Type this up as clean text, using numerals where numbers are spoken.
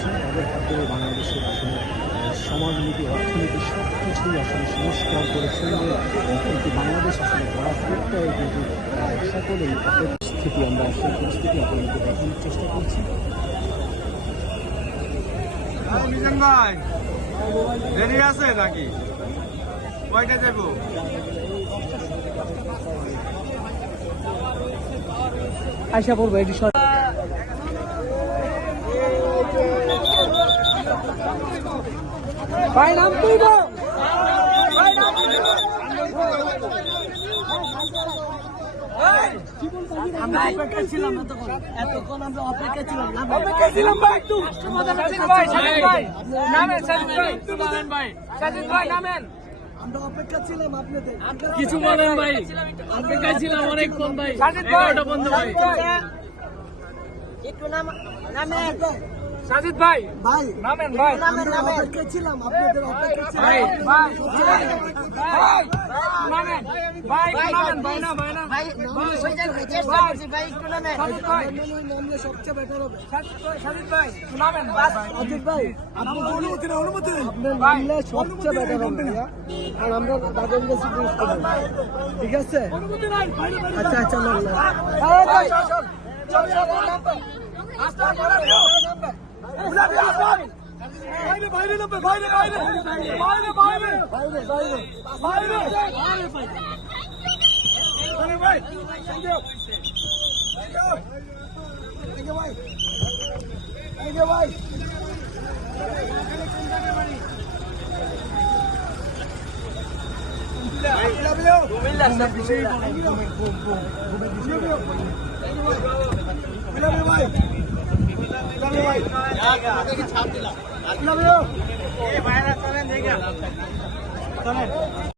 চলছে তাদের হাত ধরে বাংলাদেশের আসলে সমাজনীতি অর্থনীতি সব কিছুই আসলে সংস্কার করে সুন্দর কিন্তু বাংলাদেশ আসলে গড়ার প্রত্যয়ে কিন্তু সকলেই পরিস্থিতি আমরা সেই পরিস্থিতি আপনাদেরকে দেখানোর চেষ্টা করছি। মিজান ভাই দেরি আছে নাকি কয়টা যাবো? আশা করবো এটি ভাই নাম তুইব আমরা অপেক্ষা ছিলাম এতক্ষণ আমরা অপেক্ষা ছিলাম ভাই একটু আমরা অপেক্ষা ছিলাম আপনাদের কিছু বলেন ভাই, অপেক্ষায় ছিলাম অনেকক্ষণ ভাই, 11টা বন্ধ ভাই। একটু নামে সাজিদ ভাই ভাই নামেন ভাই, আমরা অপেক্ষা ছিলাম আপনাদের অপেক্ষা ছিলাম ভাই ভাই নামেন ভাই, নামেন ভাই, না ভাই না ভাই চেষ্টা করছি ভাই একটু নামে নামলে সবচেয়ে বেটার হবে। সাজিদ ভাই নামেন ভাই, অজিত ভাই আপনার নামলে সবচেয়ে বেটার হবে আর আমরা তাদের কাছে ঠিক আছে। আচ্ছা আচ্ছা ভাই